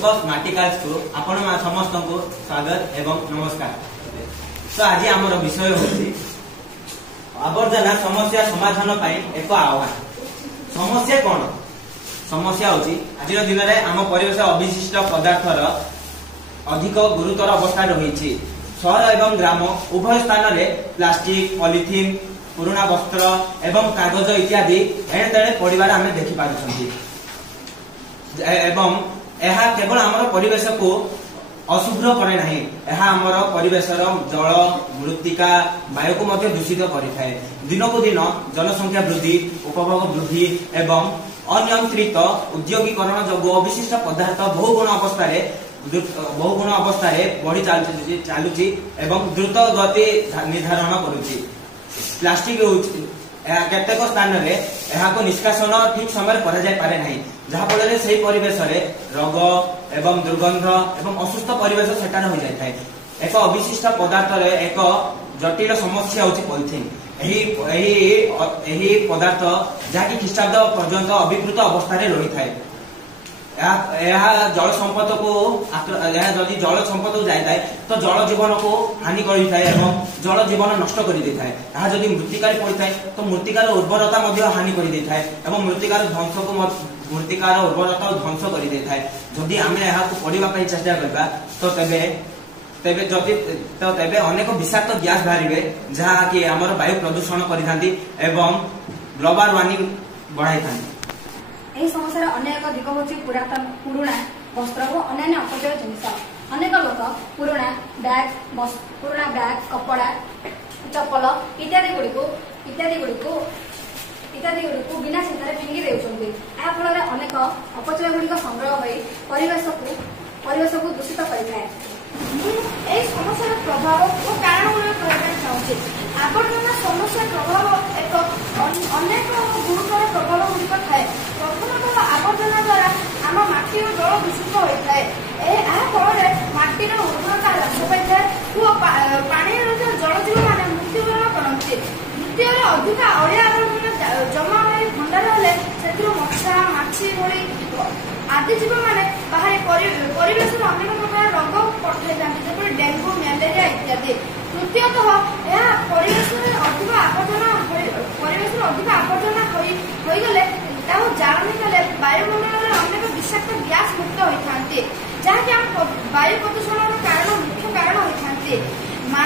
रूपस मार्टिकल्स को आपण समस्त को स्वागत एवं नमस्कार। तो आज आमर विषय होची आवर्जना समस्या समाधान पाई एक आह्वान। समस्या कौन? समस्या होची आज दिन में आम परिवेश अविशिष्ट पदार्थर अधिक गुरुतर अवस्था रही। शहर एवं ग्राम उभय स्थान में प्लास्टिक, पॉलिथीन, पुराना वस्त्र एवं कागज इत्यादि एणे तेणे पड़िबार आमे देखि पारुछंती एवं यह केवल आमर परिवेश को अशुभ्र करे नहीं, यह आमर परिवेशर जल, मृत्तिका, वायु को मध्य दूषित करिथाए। दिनकु दिन जनसंख्या वृद्धि, उपभोग वृद्धि एवं अनियंत्रित उद्योगीकरण जो अविशिष्ट पदार्थ बहुगुण अवस्था बढ़ी चलुची एवं द्रुत गति निर्धारण करुची। प्लास्टिक केतेक स्थान रे को निष्कासन ठीक समय करा जाय पारे नहीं, जहा फल से परिवेश रोग एवं दुर्गंध एवं असुस्थ परिवेश सेटान हो जाय थाए। एक अविशिष्ट पदार्थ रे एक जटिल समस्या होची पॉलिथीन। एही पदार्थ जहाँकि ख्रीष्टाब्द पर्यंत अविकृत अवस्था रही थाए। जल संपद को जदि जल संपद को जाए तो जल जीवन को हानि करें, जल जीवन नष्ट कर जदि मृत्तिकार पड़ता है तो मृत्तिकार उर्वरता हानि कर मृत्तिकार ध्वंस को मृत्तिकार उर्वरता ध्वंस कर जदि आम पढ़ाई चेष्टा करवा तो तेबे अनेक विषाक्त गैस बाहर जहाँकि आमर वायु प्रदूषण कर ग्लोबल वार्मिंग बढ़ाई था। यही समस्या अनेक दिग होची पुराना वस्त्र और अन्य अपचय जिनस। अनेक लोक पुराना बैग, कपड़ा, चप्पल इत्यादि गुड़िक बिना चिंतार फिंगी देउछन्ति। या फल अनेक अपचय गुड़िक संग्रह हो परिवेश को दूषित करें। समस्या प्रभाव और कारण गुड़िक चाहूँगी। आवर्जना समस्या प्रभाव एक अनेक गुरुतर प्रभाव गुड़िक थाए। प्रथमतः आवर्जना द्वारा आम माटी और जल दूषित होता है। फल माटीर उर्वरता ह्रास पाई और पानी जल जीव मैंने मृत्युवरण करते। द्वितीय अधिक अड़िया आवर्जना जमा हो भंडार हेले से मशा, माछी भली आदि जीव मैंने बाहर परिवेश अनेक प्रकार रोग पठाई जपरी डेंगू, मलेरिया इत्यादि। तृतीयतः यह परिवेश अधिक आवर्जना होगले जालनी कले वायुमंडल में अनेक विषाक्त गैस मुक्त होता है, जहाँकि वायु प्रदूषण मुख्य कारण होता है।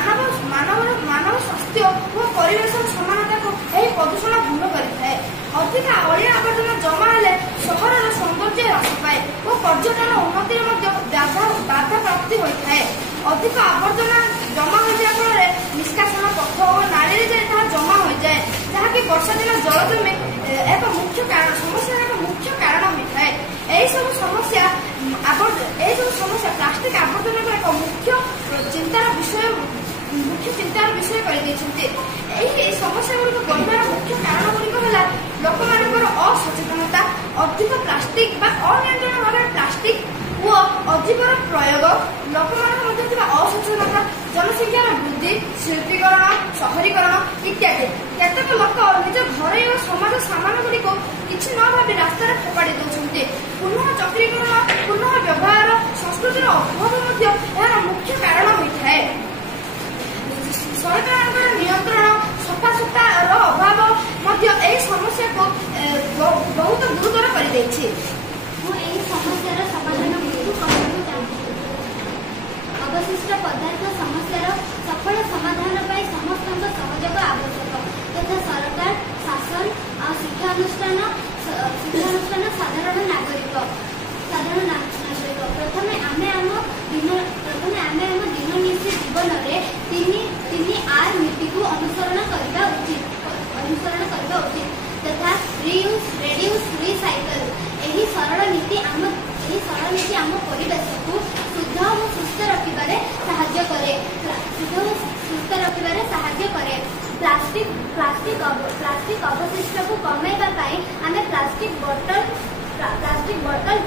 मानव स्वास्थ्य और परिवेश समानता को यही प्रदूषण भंग करें। अधिक अड़िया आवर्जना जमा हेले सहर सौंदर्य ह्रास पाए और पर्यटन उन्नति बाधा प्राप्ति होता है। अधिक आवर्जना जमा हो जाए फल निष्कासन पथ और नाली जमा हो जाए, जहाँकि वर्षा दिन जल जमी एक मुख्य कारण समस्या मुख्य कारण होता है। यही सब समस्या प्लास्टिक आवर्जना एक मुख्य चिंतार विषय कर समस्या गुड़िक बढ़ार मुख्य कारण गुड़िक है लोक असचेतनता, अधिक प्लास्टिक अनियंत्रित भाव प्लास्टिक और अजीवर प्रयोग, लोक असचेतनता, जनसंख्यार वृद्धि, शिल्पीकरण, शहरीकरण इत्यादि। केतेक लोक निज घर और समाज सामान गुड़िक किसी न भावी रास्तार फोपाड़ी दौरान पुनः चक्रीकरण, पुनः व्यवहार, संस्कृतिर अभाव यार मुख्य कारण होता है। सरकार नियंत्रण, सफासुतार अभाव समस्या को बहुत गुरुतर कर समस्यार समाधान अवशिष्ट पदार्थ समस्यार सफल समाधान पर समस्त सहयोग आवश्यक तथा सरकार, शासन और शिक्षानुष्ठान साधारण नागरिक प्रथमे आमे आम दिननिशी जीवन में तीन आर नीति को अनुसरण करने उचित तथा रियूज, रेड्यूस, रिसाइकल। यही सरल नीति आम परिवेश को शुद्ध और सुस्थ रखिबारे साहाय्य करे। प्लास्टिक अवशिष्ट को कमाइबा पाई आमे प्लास्टिक बोतल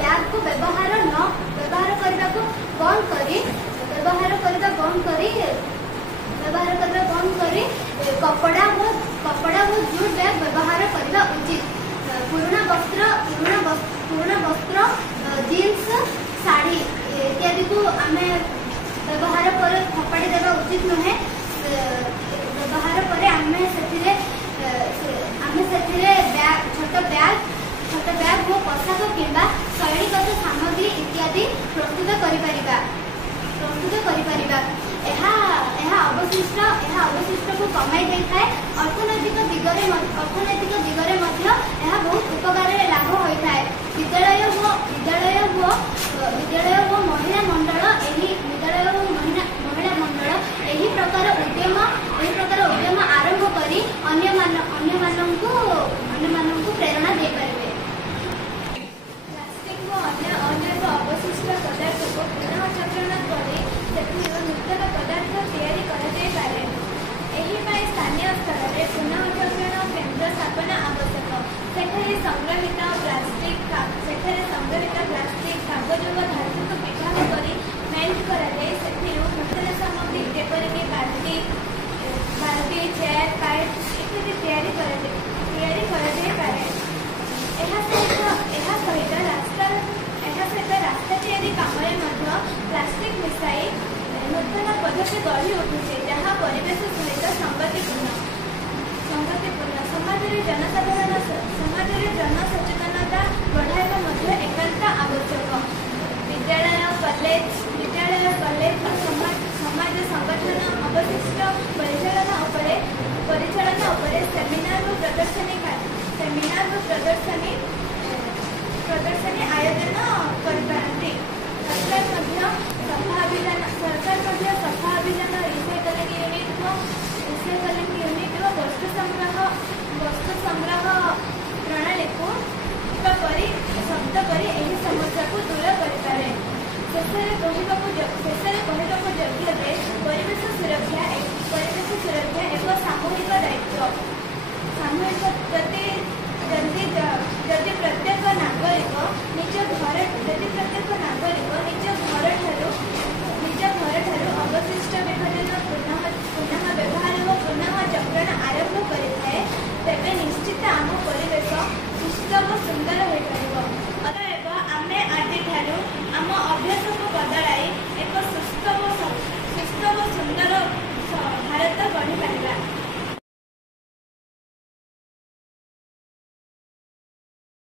बैग को व्यवहार करने को बंद करी कपड़ा और जूट बैग व्यवहार करने उचित। पुराना वस्त्र जीन्स ଶାଢ଼ୀ ଇତ୍ୟାଦି को आम व्यवहार पर फोपाड़ी देवा उचित नुहे। व्यवहार पर आम छोट बैग और पोशाक किंबा शैलीगत सामग्री इत्यादि प्रस्तुत करिपरिबा। अवशिष्ट को कमाई देता है। अर्थनैतिक दिगरे मध्य यह बहुत उपकार लाभ होता है। विद्यालय व महिला मंडल यही प्रकार उद्यम आरंभ करी अन्य माननकु प्रेरणा दे पारिबे। प्लास्टिक व अन्य अवशिष्ट पदार्थ को पुनःचक्रण करी नूतन पदार्थ तैयारी कराଯାଇ पारे। एही ପାଇଁ ସ୍ଥାନୀୟ ସ୍ତରରେ ପୁନଃଚକ୍ରଣ କେନ୍ଦ୍ର ସ୍ଥାପନ ଆବଶ୍ୟକ। ସେଠାରେ ସଂଗ୍ରହିତ ପ୍ଲାଷ୍ଟିକ୍ କାଗଜ ଓ ଧାତୁକୁ ବିଭାଗ କରି ମେଲ୍ଟ କରାଯାଇ ସେଥିରୁ ନୂତନ ସାମଗ୍ରୀ ଯେପରିକି ବାଲ୍ଟି ଚେୟାର ପାଇପ୍ ଇତ୍ୟାଦି ତିଆରି କରାଯାଇ ପାରେ। ଏହା ସହିତ ରାସ୍ତା ତିଆରି କାମରେ ମଧ୍ୟ ପ୍ଲାଷ୍ଟିକ୍ ମିଶାଇ ନୂତନ ପଦ୍ଧତି ଗଢ଼ି ଉଠୁଛି ଯାହା ପରିବେଶ ସହିତ ସଂଗତିପୂର୍ଣ୍ଣ। ସମାଜରେ ଜନସଚେତନତା ବଢ଼ାଇବା ମଧ୍ୟ ଏକାନ୍ତ ଆବଶ୍ୟକ। ବିଦ୍ୟାଳୟ କଲେଜ ଓ ସମାଜ ସଂଗଠନ ଅବଶିଷ୍ଟ ପରିଚାଳନା ଉପରେ ସେମିନାର